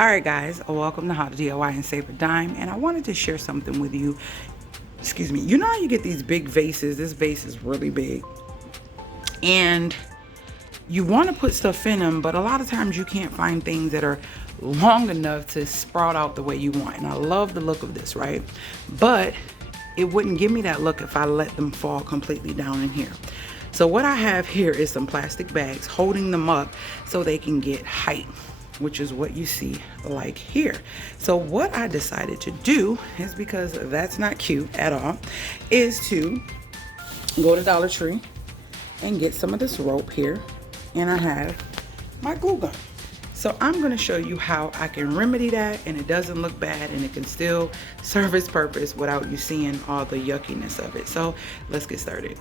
All right, guys, welcome to How to DIY and Save a Dime. And I wanted to share something with you. Excuse me. You know how you get these big vases? This vase is really big. And you want to put stuff in them, but a lot of times you can't find things that are long enough to sprout out the way you want. And I love the look of this, right? But it wouldn't give me that look if I let them fall completely down in here. So what I have here is some plastic bags holding them up so they can get height, which is what you see like here. So what I decided to do is, because that's not cute at all, is to go to Dollar Tree and get some of this rope here. And I have my glue gun. So I'm gonna show you how I can remedy that and it doesn't look bad and it can still serve its purpose without you seeing all the yuckiness of it. So let's get started.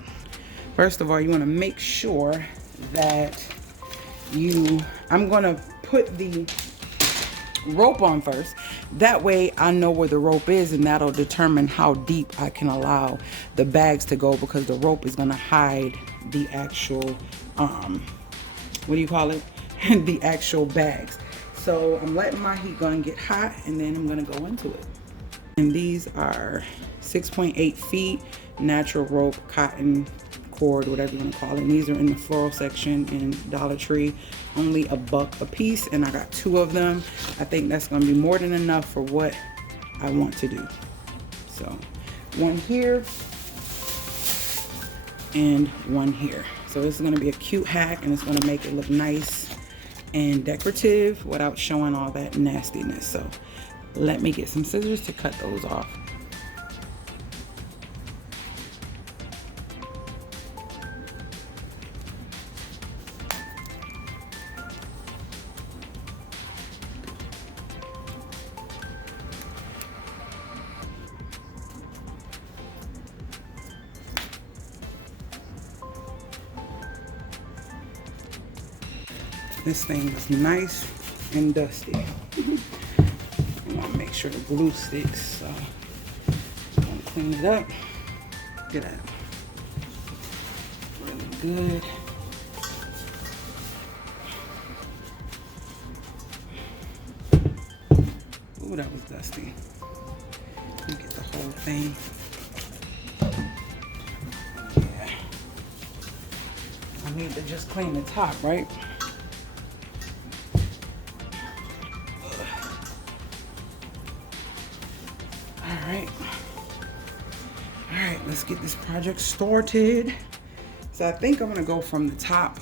First of all, you wanna make sure that I'm gonna put the rope on first. That way I know where the rope is, and that'll determine how deep I can allow the bags to go, because the rope is gonna hide the actual, what do you call it? The actual bags. So I'm letting my heat gun get hot and then I'm gonna go into it. And these are 6.8 feet natural rope, cotton cord, whatever you want to call it. And these are in the floral section in Dollar Tree, only $1 a piece, and I got 2 of them. I think that's going to be more than enough for what I want to do. So one here and one here. So this is going to be a cute hack, and it's going to make it look nice and decorative without showing all that nastiness. So let me get some scissors to cut those off. This thing is nice and dusty. I want to make sure the glue sticks, so I'm going to clean it up. Look at that. Really good. Ooh, that was dusty. Let me get the whole thing. Yeah. I need to just clean the top, right? All right, let's get this project started. So I think I'm gonna go from the top.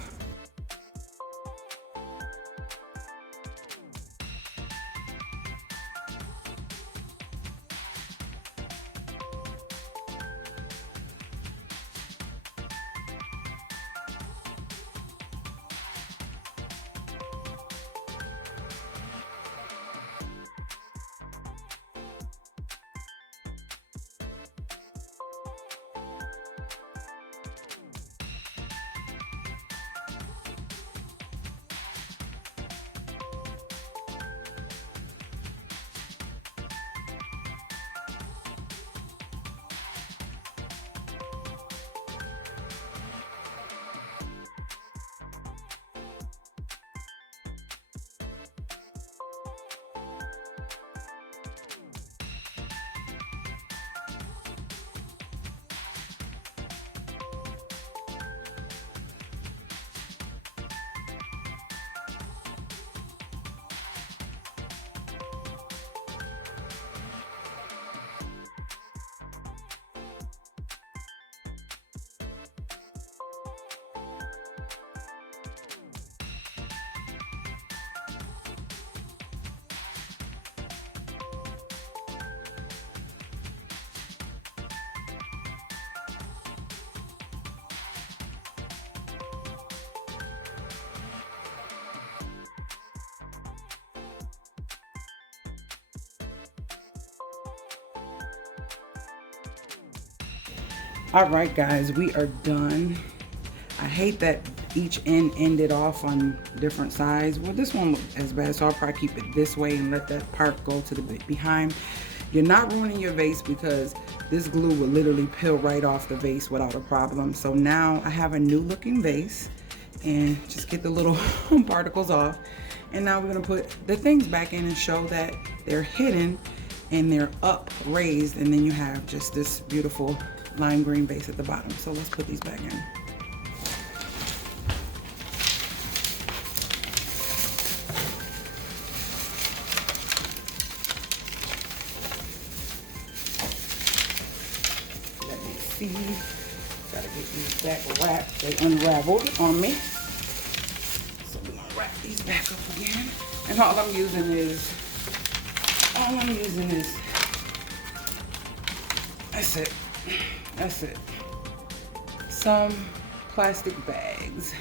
All right, guys, we are done. I hate that each end ended off on different sides. Well, this one looked as bad, so I'll probably keep it this way and let that part go to the bit behind. You're not ruining your vase, because this glue will literally peel right off the vase without a problem. So now I have a new looking vase, and just get the little particles off. And now we're gonna put the things back in and show that they're hidden and they're up raised, and then you have just this beautiful lime green base at the bottom. So let's put these back in. Let me see. Gotta get these back wrapped. They unraveled on me. So we're gonna wrap these back up again. And all I'm using is, that's it. Some plastic bags.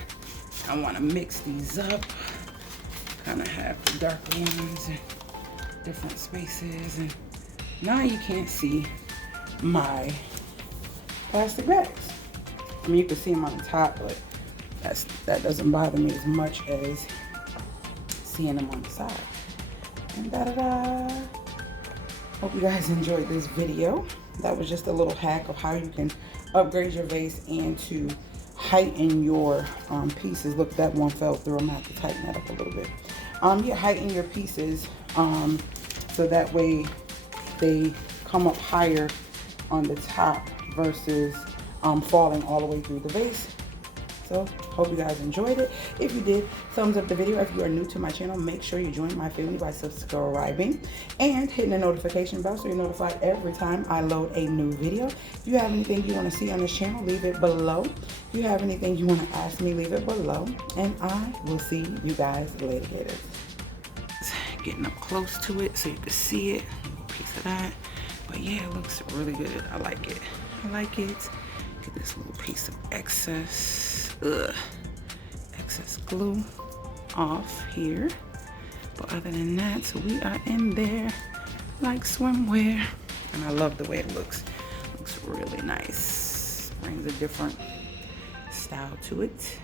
I wanna mix these up. Kind of have the darker ones in different spaces. And now you can't see my plastic bags. I mean, you can see them on the top, but that doesn't bother me as much as seeing them on the side. And da-da-da. Hope you guys enjoyed this video. That was just a little hack of how you can upgrade your vase and to heighten your pieces. Look, that one fell through. I'm gonna have to tighten that up a little bit. Yeah, heighten your pieces so that way they come up higher on the top versus falling all the way through the vase. So, hope you guys enjoyed it. If you did, thumbs up the video. If you are new to my channel, make sure you join my family by subscribing and hitting the notification bell so you're notified every time I load a new video. If you have anything you want to see on this channel, leave it below. If you have anything you want to ask me, leave it below. And I will see you guys later, gators. Getting up close to it so you can see it. A little piece of that. But yeah, it looks really good. I like it. I like it. Get this little piece of excess glue off here. But other than that, so we are in there like swimwear. And I love the way it looks. Looks really nice. Brings a different style to it.